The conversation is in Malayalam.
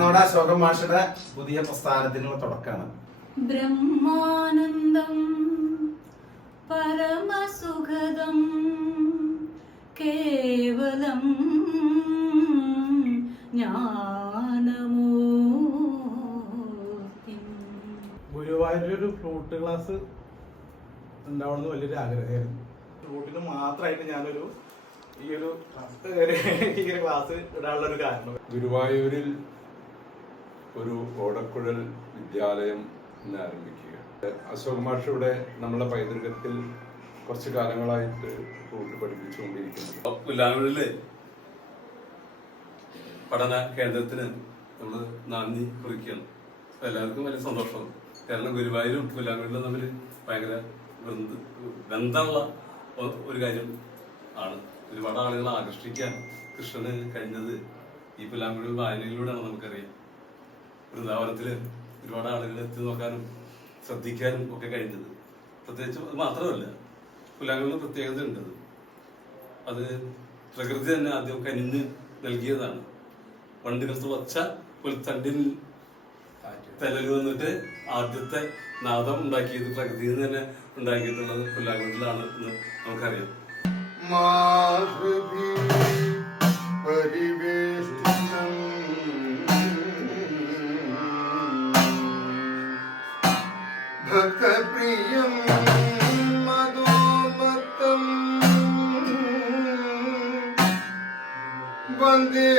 നമ്മുടെ അശോകൻ മാഷയുടെ പുതിയ പ്രസ്ഥാനത്തിനുള്ള തുടക്കമാണ്. ബ്രഹ്മാനന്ദം പരമസുഖദം കേവലം ഗുരുവായൂരൊരു ഫ്ലൂട്ട് ക്ലാസ് ഉണ്ടാവണമെന്ന് വലിയൊരു ആഗ്രഹമായിരുന്നു. ഫ്ലൂട്ടിന് മാത്രമായിട്ട് ഞാനൊരു ഈ ഒരു ഈ ഒരു ക്ലാസ് ഇടാനുള്ള ഒരു കാരണം. ഗുരുവായൂരിൽ ഒരു ഓടക്കുഴൽ വിദ്യാലയം ഇന്ന് ആരംഭിക്കുക അശോക് മാഷ് ഇവിടെ നമ്മളെ പൈതൃകത്തിൽ കുറച്ച് കാലങ്ങളായിട്ട് കൂട്ടി പഠിപ്പിച്ചുകൊണ്ടിരിക്കുന്നു. പുല്ലാങ്കുഴലിൽ പഠന കേന്ദ്രത്തിന് നമ്മൾ നന്ദി കുറിക്കുകയാണ് എല്ലാവർക്കും വലിയ സന്തോഷം. കാരണം ഗുരുവായൂരും പുല്ലാങ്കുഴലും തമ്മിൽ ഭയങ്കര ബന്ധമുള്ള ഒരു കാര്യം ആണ്. ഒരുപാട് ആളുകളെ ആകർഷിക്കാൻ കൃഷ്ണന് കഴിഞ്ഞത് ഈ പുല്ലാങ്കുഴൽ വായനയിലൂടെയാണ് നമുക്കറിയാം. വൃന്ദാവനത്തിൽ ഒരുപാട് ആളുകൾ എത്തി നോക്കാനും ശ്രദ്ധിക്കാനും ഒക്കെ കഴിഞ്ഞത്. പ്രത്യേകിച്ച് അത് മാത്രമല്ല പുല്ലാങ്കുഴലിന് പ്രത്യേകത ഉണ്ടത്. അത് പ്രകൃതി തന്നെ ആദ്യം കനിഞ്ഞ് നൽകിയതാണ്. പണ്ടിനത്ത് വച്ച പുൽത്തണ്ടിൽ തലല് വന്നിട്ട് ആദ്യത്തെ നാദം ഉണ്ടാക്കിയത് പ്രകൃതിയിൽ നിന്ന് തന്നെ ഉണ്ടാക്കിയിട്ടുള്ളത് പുല്ലാങ്കുഴലിലാണ് എന്ന് നമുക്കറിയാം. ഭക്തപ്രിയം മധോമത്തം. വന്ദേ